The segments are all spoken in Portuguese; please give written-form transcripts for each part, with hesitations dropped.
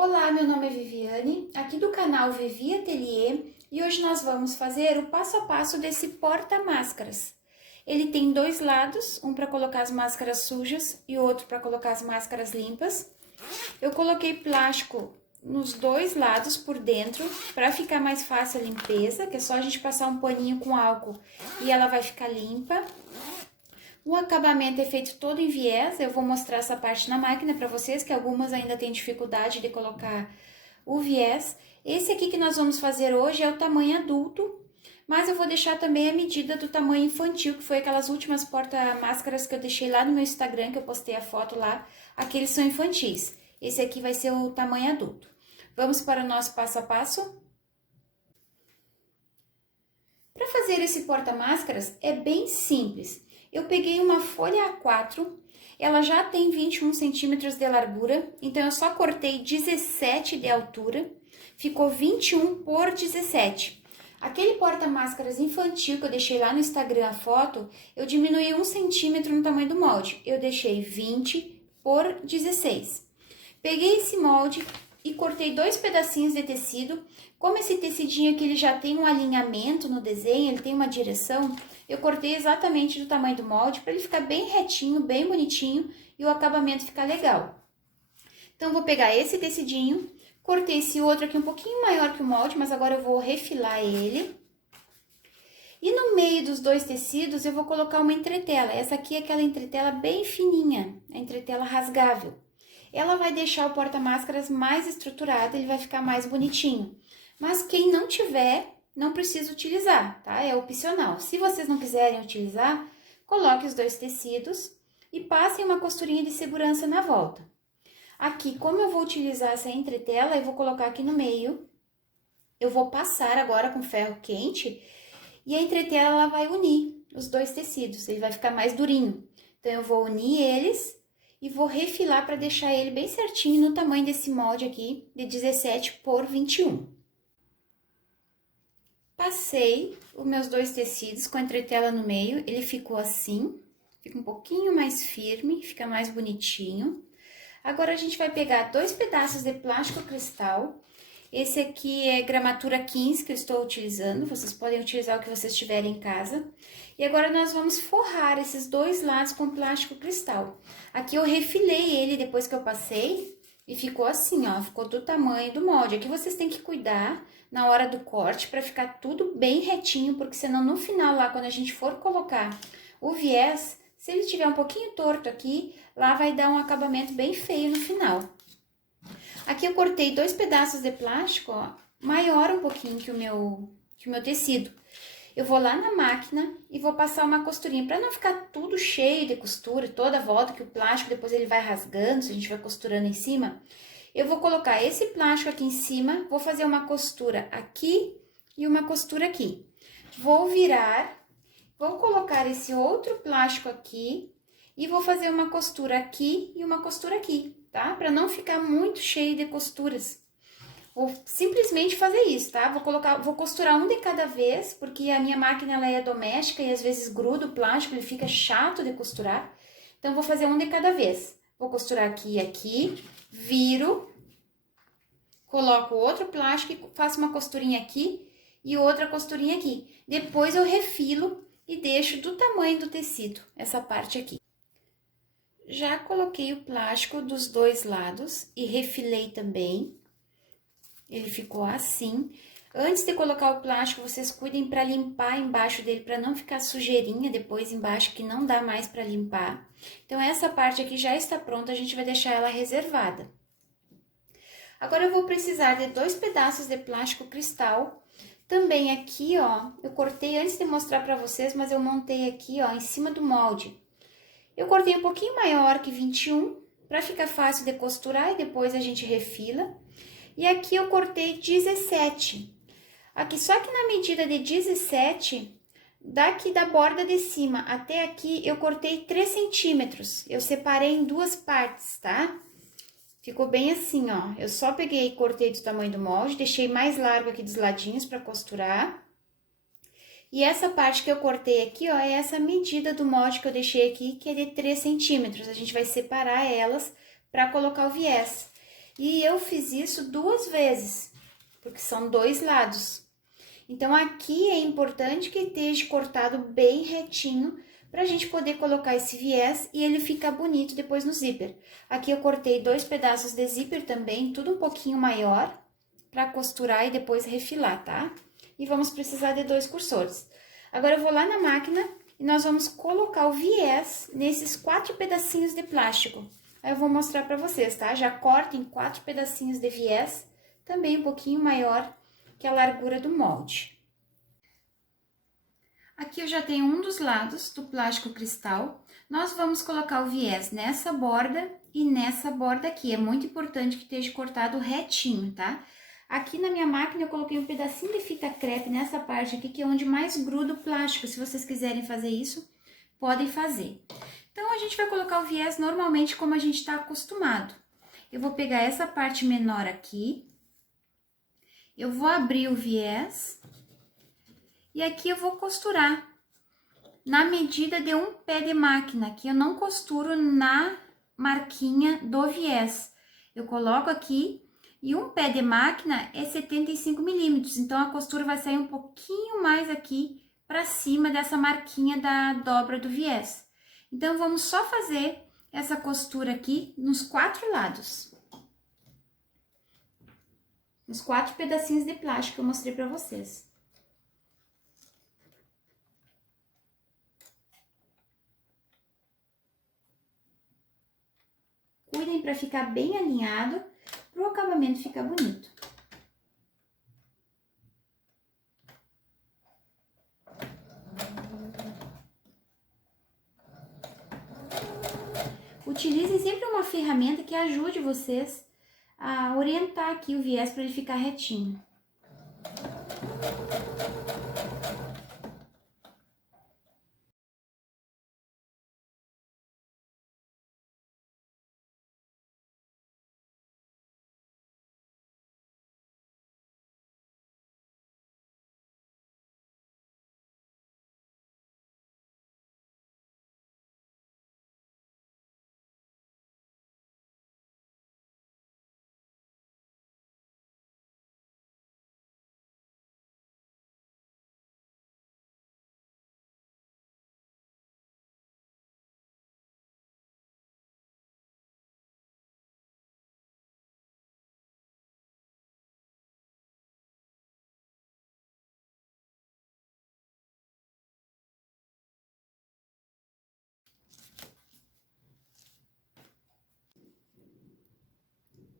Olá, meu nome é Viviane, aqui do canal Vivi Atelier, e hoje nós vamos fazer o passo a passo desse porta-máscaras. Ele tem dois lados, um para colocar as máscaras sujas e outro para colocar as máscaras limpas. Eu coloquei plástico nos dois lados por dentro para ficar mais fácil a limpeza, que é só a gente passar um paninho com álcool e ela vai ficar limpa. O acabamento é feito todo em viés, eu vou mostrar essa parte na máquina para vocês, que algumas ainda têm dificuldade de colocar o viés. Esse aqui que nós vamos fazer hoje é o tamanho adulto, mas eu vou deixar também a medida do tamanho infantil, que foi aquelas últimas porta-máscaras que eu deixei lá no meu Instagram, que eu postei a foto lá, aqueles são infantis. Esse aqui vai ser o tamanho adulto. Vamos para o nosso passo a passo? Para fazer esse porta-máscaras é bem simples. Eu peguei uma folha A4, ela já tem 21 centímetros de largura, então eu só cortei 17 de altura, ficou 21 por 17. Aquele porta-máscaras infantil que eu deixei lá no Instagram a foto, eu diminuí 1 centímetro no tamanho do molde, eu deixei 20 por 16. Peguei esse molde e cortei dois pedacinhos de tecido. Como esse tecidinho aqui ele já tem um alinhamento no desenho, ele tem uma direção, eu cortei exatamente do tamanho do molde para ele ficar bem retinho, bem bonitinho e o acabamento ficar legal. Então, vou pegar esse tecidinho, cortei esse outro aqui um pouquinho maior que o molde, mas agora eu vou refilar ele. E no meio dos dois tecidos eu vou colocar uma entretela. Essa aqui é aquela entretela bem fininha, a entretela rasgável. Ela vai deixar o porta-máscaras mais estruturado, ele vai ficar mais bonitinho. Mas quem não tiver, não precisa utilizar, tá? É opcional. Se vocês não quiserem utilizar, coloque os dois tecidos e passem uma costurinha de segurança na volta. Aqui, como eu vou utilizar essa entretela, eu vou colocar aqui no meio. Eu vou passar agora com ferro quente e a entretela ela vai unir os dois tecidos, ele vai ficar mais durinho. Então, eu vou unir eles e vou refilar para deixar ele bem certinho no tamanho desse molde aqui, de 17 por 21. Passei os meus dois tecidos com a entretela no meio, ele ficou assim, fica um pouquinho mais firme, fica mais bonitinho. Agora, a gente vai pegar dois pedaços de plástico cristal. Esse aqui é gramatura 15 que eu estou utilizando, vocês podem utilizar o que vocês tiverem em casa. E agora, nós vamos forrar esses dois lados com plástico cristal. Aqui eu refilei ele depois que eu passei e ficou assim, ó, ficou do tamanho do molde. Aqui vocês têm que cuidar na hora do corte para ficar tudo bem retinho, porque senão no final lá, quando a gente for colocar o viés, se ele tiver um pouquinho torto aqui, lá vai dar um acabamento bem feio no final. Aqui eu cortei dois pedaços de plástico, ó, maior um pouquinho que o meu tecido. Eu vou lá na máquina e vou passar uma costurinha, para não ficar tudo cheio de costura, toda a volta, que o plástico depois ele vai rasgando, se a gente vai costurando em cima. Eu vou colocar esse plástico aqui em cima, vou fazer uma costura aqui e uma costura aqui. Vou virar, vou colocar esse outro plástico aqui e vou fazer uma costura aqui e uma costura aqui, tá? Para não ficar muito cheio de costuras. Vou simplesmente fazer isso, tá? Vou costurar um de cada vez, porque a minha máquina ela é doméstica e às vezes gruda o plástico, ele fica chato de costurar. Então, vou fazer um de cada vez. Vou costurar aqui e aqui, viro, coloco outro plástico e faço uma costurinha aqui e outra costurinha aqui. Depois, eu refilo e deixo do tamanho do tecido, essa parte aqui. Já coloquei o plástico dos dois lados e refilei também. Ele ficou assim. Antes de colocar o plástico, vocês cuidem para limpar embaixo dele, para não ficar sujeirinha depois embaixo, que não dá mais para limpar. Então, essa parte aqui já está pronta, a gente vai deixar ela reservada. Agora, eu vou precisar de dois pedaços de plástico cristal. Também aqui, ó, eu cortei antes de mostrar para vocês, mas eu montei aqui, ó, em cima do molde. Eu cortei um pouquinho maior que 21, para ficar fácil de costurar e depois a gente refila. E aqui eu cortei 17. Aqui, só que na medida de 17, daqui da borda de cima até aqui, eu cortei 3 centímetros. Eu separei em duas partes, tá? Ficou bem assim, ó. Eu só peguei e cortei do tamanho do molde, deixei mais largo aqui dos ladinhos para costurar. E essa parte que eu cortei aqui, ó, é essa medida do molde que eu deixei aqui, que é de 3 centímetros. A gente vai separar elas para colocar o viés. E eu fiz isso 2 vezes, porque são 2 lados. Então, aqui é importante que esteja cortado bem retinho, pra gente poder colocar esse viés e ele ficar bonito depois no zíper. Aqui eu cortei 2 pedaços de zíper também, tudo um pouquinho maior, pra costurar e depois refilar, tá? E vamos precisar de 2 cursores. Agora, eu vou lá na máquina e nós vamos colocar o viés nesses 4 pedacinhos de plástico. Aí eu vou mostrar pra vocês, tá? Já corto em 4 pedacinhos de viés, também um pouquinho maior que a largura do molde. Aqui eu já tenho um dos lados do plástico cristal. Nós vamos colocar o viés nessa borda e nessa borda aqui. É muito importante que esteja cortado retinho, tá? Aqui na minha máquina eu coloquei um pedacinho de fita crepe nessa parte aqui, que é onde mais gruda o plástico. Se vocês quiserem fazer isso, podem fazer. Então, a gente vai colocar o viés normalmente como a gente está acostumado. Eu vou pegar essa parte menor aqui. Eu vou abrir o viés e aqui eu vou costurar na medida de um pé de máquina, que eu não costuro na marquinha do viés. Eu coloco aqui e um pé de máquina é 75 milímetros, então a costura vai sair um pouquinho mais aqui para cima dessa marquinha da dobra do viés. Então, vamos só fazer essa costura aqui nos 4 lados. Os 4 pedacinhos de plástico que eu mostrei pra vocês. Cuidem para ficar bem alinhado, para o acabamento ficar bonito. Utilizem sempre uma ferramenta que ajude vocês a orientar aqui o viés para ele ficar retinho.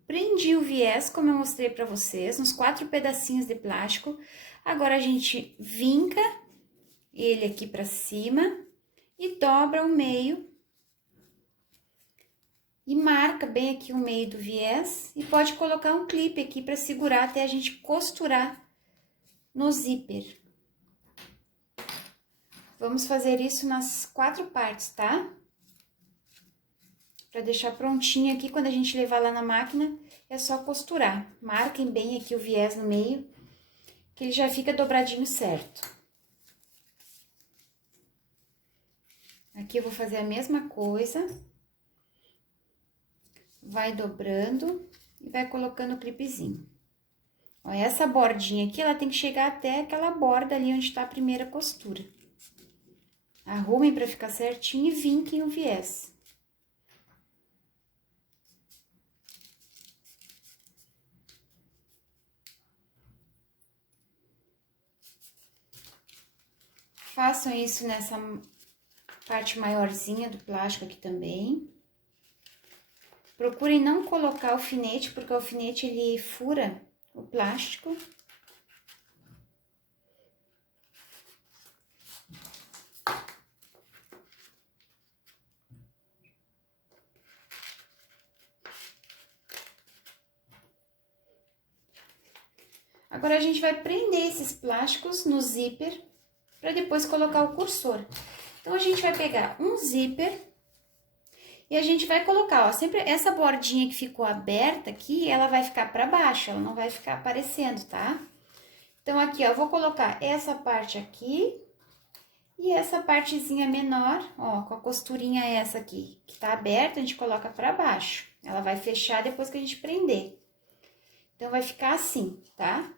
Prendi o viés, como eu mostrei para vocês, nos 4 pedacinhos de plástico. Agora, a gente vinca ele aqui para cima e dobra o meio. E marca bem aqui o meio do viés e pode colocar um clipe aqui para segurar até a gente costurar no zíper. Vamos fazer isso nas 4 partes, tá? Para deixar prontinho aqui, quando a gente levar lá na máquina, é só costurar. Marquem bem aqui o viés no meio, que ele já fica dobradinho certo. Aqui eu vou fazer a mesma coisa. Vai dobrando e vai colocando o clipezinho. Ó, essa bordinha aqui, ela tem que chegar até aquela borda ali onde tá a primeira costura. Arrumem para ficar certinho e vinquem o viés. Façam isso nessa parte maiorzinha do plástico aqui também. Procurem não colocar alfinete, porque o alfinete ele fura o plástico. Agora, a gente vai prender esses plásticos no zíper para depois colocar o cursor. Então, a gente vai pegar um zíper e a gente vai colocar, ó, sempre essa bordinha que ficou aberta aqui, ela vai ficar para baixo, ela não vai ficar aparecendo, tá? Então, aqui, ó, eu vou colocar essa parte aqui e essa partezinha menor, ó, com a costurinha essa aqui, que tá aberta, a gente coloca para baixo. Ela vai fechar depois que a gente prender. Então, vai ficar assim, tá?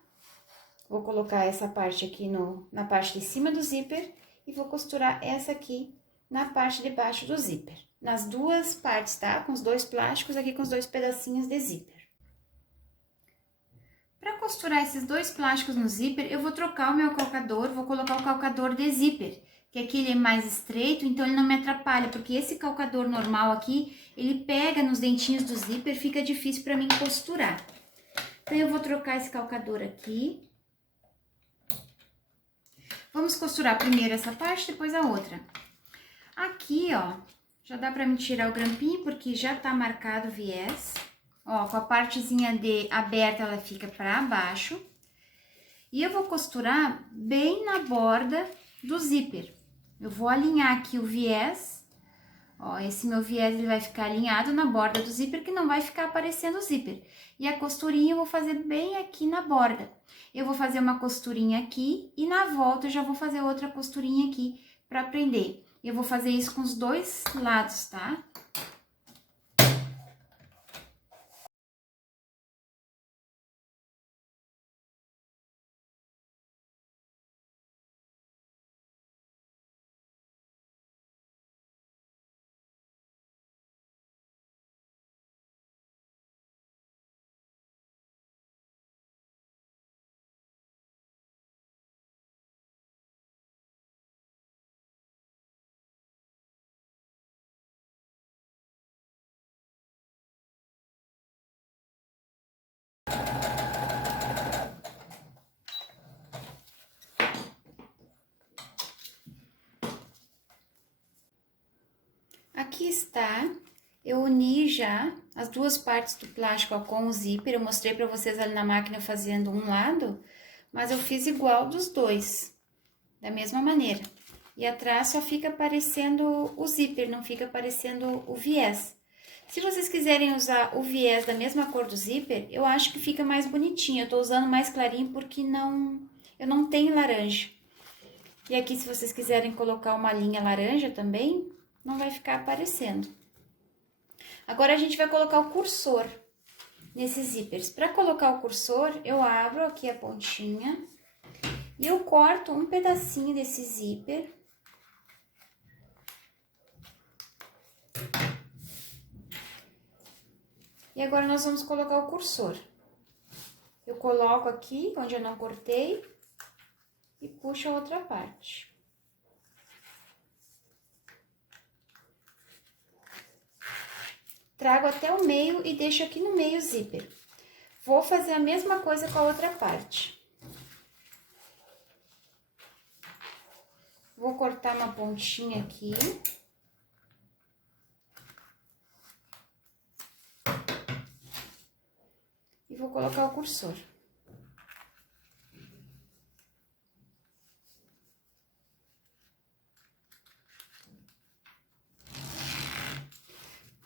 Vou colocar essa parte aqui na parte de cima do zíper e vou costurar essa aqui na parte de baixo do zíper. Nas duas partes, tá? Com os dois plásticos aqui, com os dois pedacinhos de zíper. Para costurar esses dois plásticos no zíper, eu vou trocar o meu calcador, vou colocar o calcador de zíper, que aqui ele é mais estreito, então ele não me atrapalha, porque esse calcador normal aqui, ele pega nos dentinhos do zíper, fica difícil para mim costurar. Então, eu vou trocar esse calcador aqui. Vamos costurar primeiro essa parte, depois a outra. Aqui, ó, já dá pra me tirar o grampinho, porque já tá marcado o viés. Ó, com a partezinha de aberta, ela fica pra baixo. E eu vou costurar bem na borda do zíper. Eu vou alinhar aqui o viés. Ó, esse meu viés, ele vai ficar alinhado na borda do zíper, que não vai ficar aparecendo o zíper. E a costurinha eu vou fazer bem aqui na borda. Eu vou fazer uma costurinha aqui e na volta eu já vou fazer outra costurinha aqui pra prender. Eu vou fazer isso com os dois lados, tá? Aqui está, eu uni já as duas partes do plástico ó, com o zíper, eu mostrei pra vocês ali na máquina fazendo um lado, mas eu fiz igual dos dois, da mesma maneira. E atrás só fica aparecendo o zíper, não fica aparecendo o viés. Se vocês quiserem usar o viés da mesma cor do zíper, eu acho que fica mais bonitinho. Eu tô usando mais clarinho porque eu não tenho laranja. E aqui, se vocês quiserem colocar uma linha laranja também, não vai ficar aparecendo. Agora, a gente vai colocar o cursor nesses zíperes. Para colocar o cursor, eu abro aqui a pontinha e eu corto um pedacinho desse zíper. E agora, nós vamos colocar o cursor. Eu coloco aqui, onde eu não cortei, e puxo a outra parte. Trago até o meio e deixo aqui no meio o zíper. Vou fazer a mesma coisa com a outra parte. Vou cortar uma pontinha aqui. E vou colocar o cursor.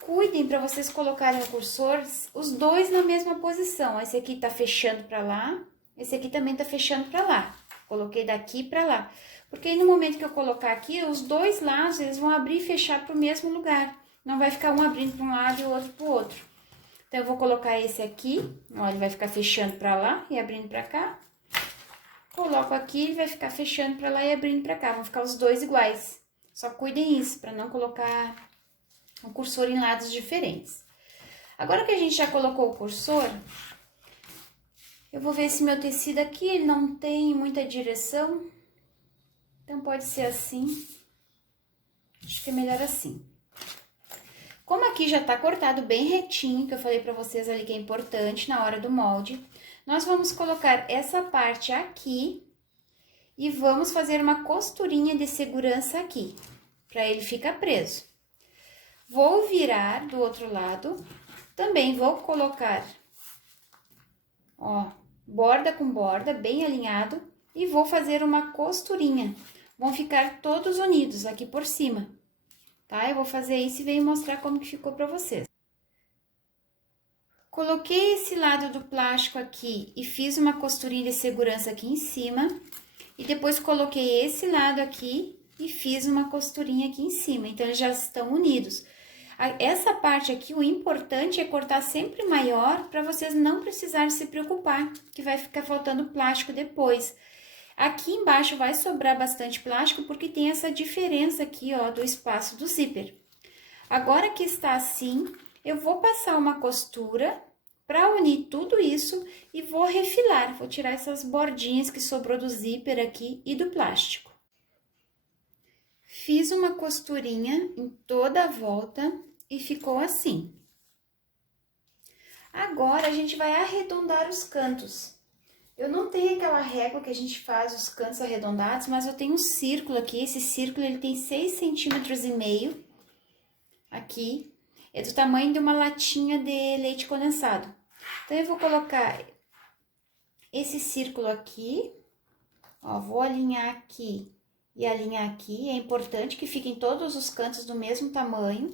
Cuidem para vocês colocarem o cursor, os dois na mesma posição. Esse aqui tá fechando para lá, esse aqui também tá fechando para lá. Coloquei daqui para lá. Porque aí no momento que eu colocar aqui, os dois lados, eles vão abrir e fechar pro mesmo lugar. Não vai ficar um abrindo para um lado e o outro pro outro. Então, eu vou colocar esse aqui, ó, ele vai ficar fechando para lá e abrindo para cá. Coloco aqui, ele vai ficar fechando para lá e abrindo para cá. Vão ficar os dois iguais. Só cuidem isso, para não colocar um cursor em lados diferentes. Agora que a gente já colocou o cursor, eu vou ver se meu tecido aqui, ele não tem muita direção. Então, pode ser assim. Acho que é melhor assim. Como aqui já tá cortado bem retinho, que eu falei pra vocês ali que é importante na hora do molde, nós vamos colocar essa parte aqui e vamos fazer uma costurinha de segurança aqui, pra ele ficar preso. Vou virar do outro lado, também vou colocar, ó, borda com borda, bem alinhado, e vou fazer uma costurinha. Vão ficar todos unidos aqui por cima, tá? Eu vou fazer isso e venho mostrar como que ficou pra vocês. Coloquei esse lado do plástico aqui e fiz uma costurinha de segurança aqui em cima. E depois coloquei esse lado aqui e fiz uma costurinha aqui em cima. Então, eles já estão unidos. Essa parte aqui, o importante é cortar sempre maior para vocês não precisarem se preocupar que vai ficar faltando plástico depois. Aqui embaixo vai sobrar bastante plástico porque tem essa diferença aqui, ó, do espaço do zíper. Agora que está assim, eu vou passar uma costura para unir tudo isso e vou refilar. Vou tirar essas bordinhas que sobrou do zíper aqui e do plástico. Fiz uma costurinha em toda a volta e ficou assim. Agora, a gente vai arredondar os cantos. Eu não tenho aquela régua que a gente faz os cantos arredondados, mas eu tenho um círculo aqui. Esse círculo, ele tem 6,5 centímetros aqui. É do tamanho de uma latinha de leite condensado. Então, eu vou colocar esse círculo aqui. Ó, vou alinhar aqui e alinhar aqui. É importante que fiquem todos os cantos do mesmo tamanho.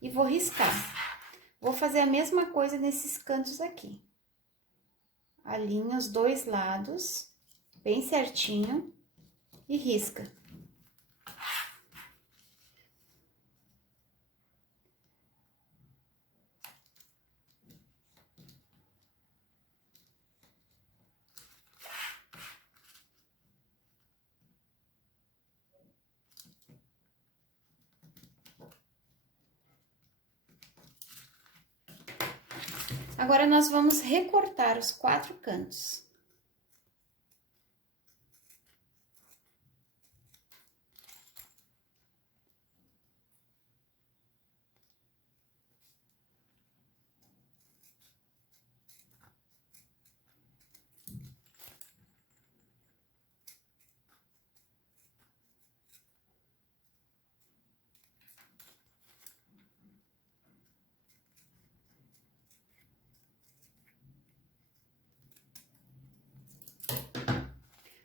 E vou riscar. Vou fazer a mesma coisa nesses cantos aqui. Alinha os dois lados, bem certinho, e risca. Agora, nós vamos recortar os 4 cantos.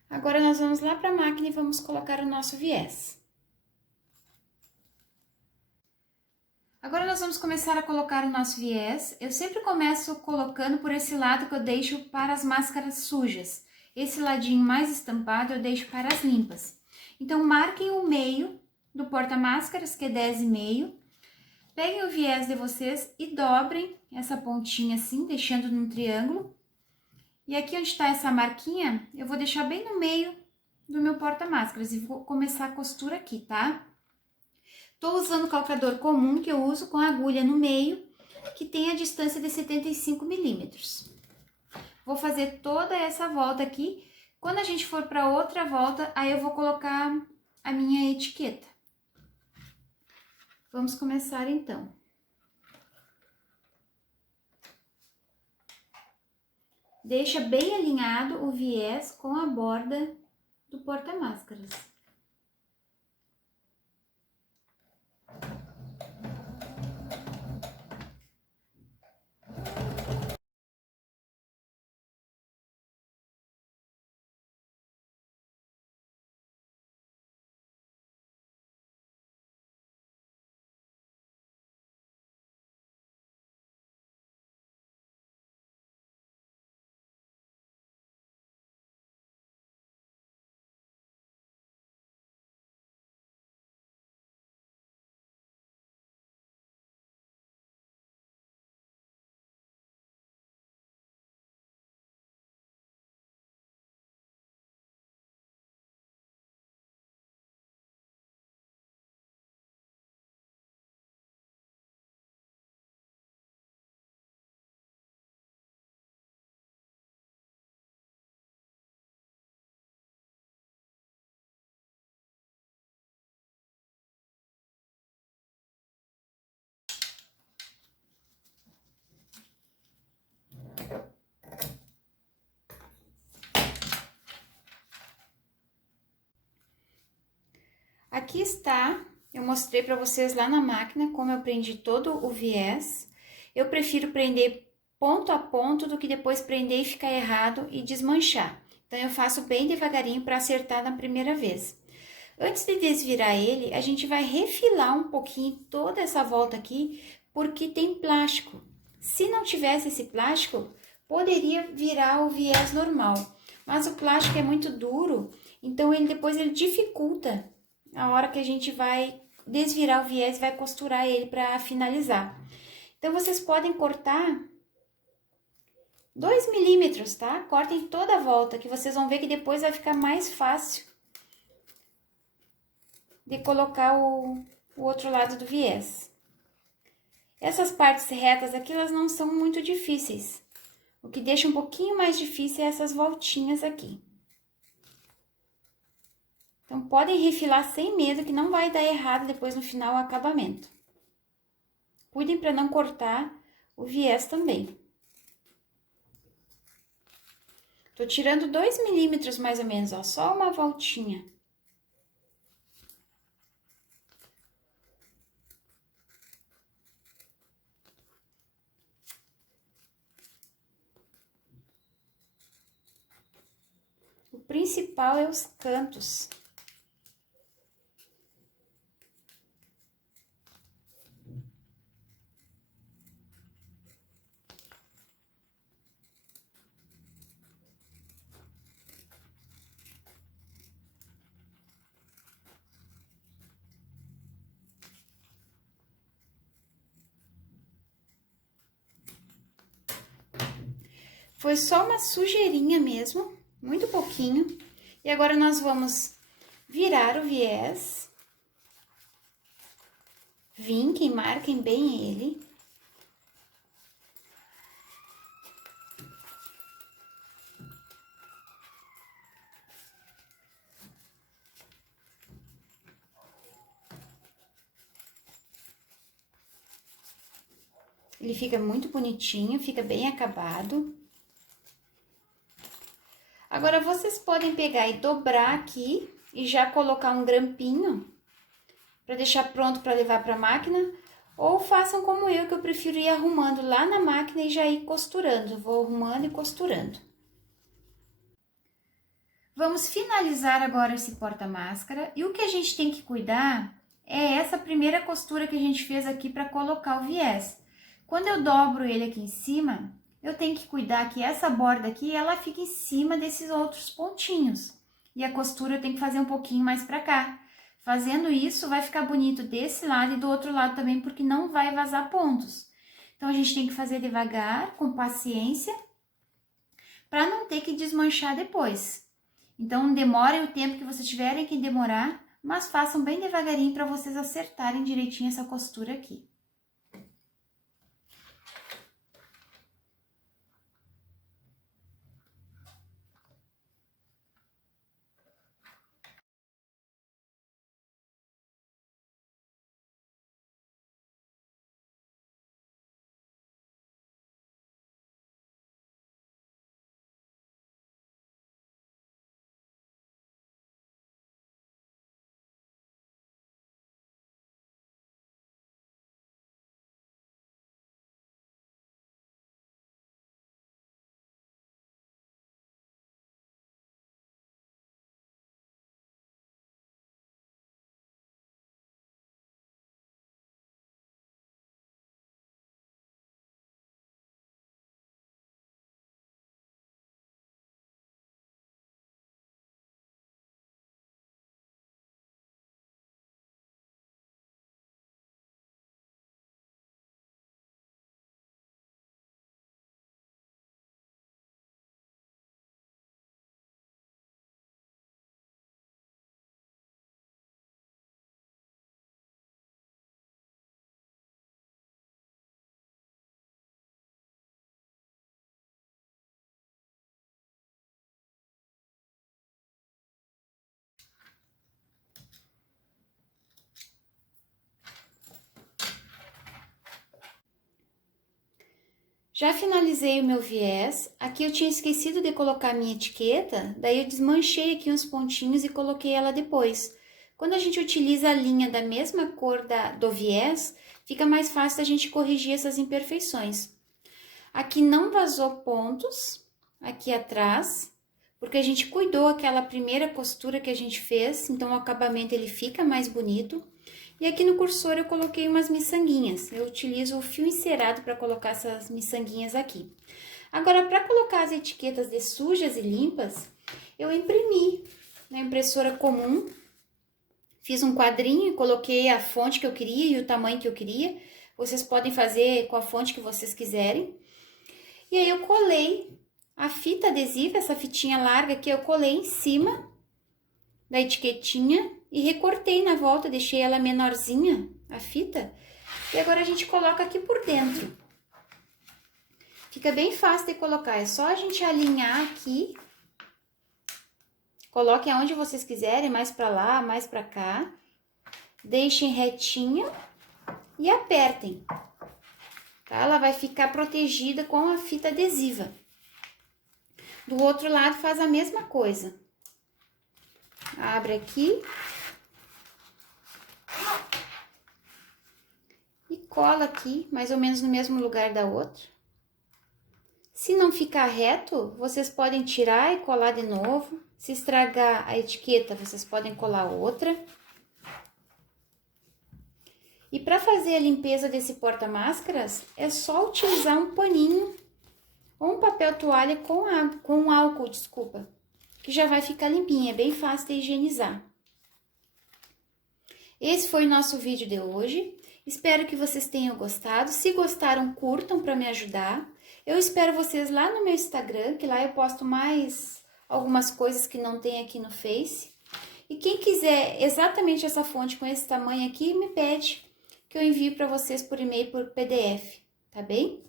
Agora, nós vamos lá para a máquina e vamos colocar o nosso viés. Agora, nós vamos começar a colocar o nosso viés. Eu sempre começo colocando por esse lado que eu deixo para as máscaras sujas. Esse ladinho mais estampado eu deixo para as limpas. Então, marquem o meio do porta-máscaras, que é 10,5. Peguem o viés de vocês e dobrem essa pontinha assim, deixando num triângulo. E aqui onde está essa marquinha, eu vou deixar bem no meio do meu porta-máscaras e vou começar a costura aqui, tá? Tô usando o calcador comum que eu uso com a agulha no meio, que tem a distância de 75 milímetros. Vou fazer toda essa volta aqui. Quando a gente for para outra volta, aí eu vou colocar a minha etiqueta. Vamos começar então. Deixa bem alinhado o viés com a borda do porta-máscaras. Aqui está, eu mostrei para vocês lá na máquina como eu prendi todo o viés. Eu prefiro prender ponto a ponto do que depois prender e ficar errado e desmanchar. Então, eu faço bem devagarinho para acertar na primeira vez. Antes de desvirar ele, a gente vai refilar um pouquinho toda essa volta aqui, porque tem plástico. Se não tivesse esse plástico, poderia virar o viés normal. Mas o plástico é muito duro, então depois ele dificulta a hora que a gente vai desvirar o viés e vai costurar ele para finalizar. Então, vocês podem cortar 2 milímetros, tá? Cortem toda a volta, que vocês vão ver que depois vai ficar mais fácil de colocar o outro lado do viés. Essas partes retas aqui, elas não são muito difíceis. O que deixa um pouquinho mais difícil é essas voltinhas aqui. Então, podem refilar sem medo, que não vai dar errado depois no final o acabamento. Cuidem para não cortar o viés também. Tô tirando 2 milímetros mais ou menos, ó, só uma voltinha. O principal é os cantos. Foi só uma sujeirinha mesmo, muito pouquinho. E agora nós vamos virar o viés. Vinquem, marquem bem ele. Ele fica muito bonitinho, fica bem acabado. Agora, vocês podem pegar e dobrar aqui e já colocar um grampinho para deixar pronto para levar para a máquina. Ou façam como eu, que eu prefiro ir arrumando lá na máquina e já ir costurando. Vou arrumando e costurando. Vamos finalizar agora esse porta-máscara. E o que a gente tem que cuidar é essa primeira costura que a gente fez aqui para colocar o viés. Quando eu dobro ele aqui em cima, eu tenho que cuidar que essa borda aqui, ela fica em cima desses outros pontinhos. E a costura eu tenho que fazer um pouquinho mais para cá. Fazendo isso, vai ficar bonito desse lado e do outro lado também, porque não vai vazar pontos. Então, a gente tem que fazer devagar, com paciência, para não ter que desmanchar depois. Então, demorem o tempo que vocês tiverem que demorar, mas façam bem devagarinho para vocês acertarem direitinho essa costura aqui. Já finalizei o meu viés, aqui eu tinha esquecido de colocar a minha etiqueta, daí eu desmanchei aqui uns pontinhos e coloquei ela depois. Quando a gente utiliza a linha da mesma cor do viés, fica mais fácil a gente corrigir essas imperfeições. Aqui não vazou pontos, aqui atrás, porque a gente cuidou aquela primeira costura que a gente fez, então o acabamento ele fica mais bonito. E aqui no cursor eu coloquei umas miçanguinhas, eu utilizo o fio encerado para colocar essas miçanguinhas aqui. Agora, para colocar as etiquetas de sujas e limpas, eu imprimi na impressora comum, Fiz um quadrinho e coloquei a fonte que eu queria e o tamanho que eu queria. Vocês podem fazer com a fonte que vocês quiserem. E aí eu colei a fita adesiva, essa fitinha larga aqui, eu colei em cima da etiquetinha e recortei na volta, deixei ela menorzinha, a fita. E agora a gente coloca aqui por dentro. Fica bem fácil de colocar, é só a gente alinhar aqui. Coloquem aonde vocês quiserem, mais pra lá, mais pra cá. Deixem retinho e apertem. Tá? Ela vai ficar protegida com a fita adesiva. Do outro lado faz a mesma coisa. Abre aqui. E cola aqui, mais ou menos no mesmo lugar da outra. Se não ficar reto, vocês podem tirar e colar de novo. Se estragar a etiqueta, vocês podem colar outra. E para fazer a limpeza desse porta-máscaras, é só utilizar um paninho ou um papel toalha com álcool, desculpa, que já vai ficar limpinho, é bem fácil de higienizar. Esse foi o nosso vídeo de hoje. Espero que vocês tenham gostado. Se gostaram, curtam para me ajudar. Eu espero vocês lá no meu Instagram, que lá eu posto mais algumas coisas que não tem aqui no Face. E quem quiser exatamente essa fonte com esse tamanho aqui, me pede que eu envio para vocês por e-mail, por PDF, tá bem?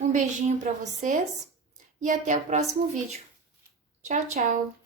Um beijinho para vocês e até o próximo vídeo. Tchau, tchau!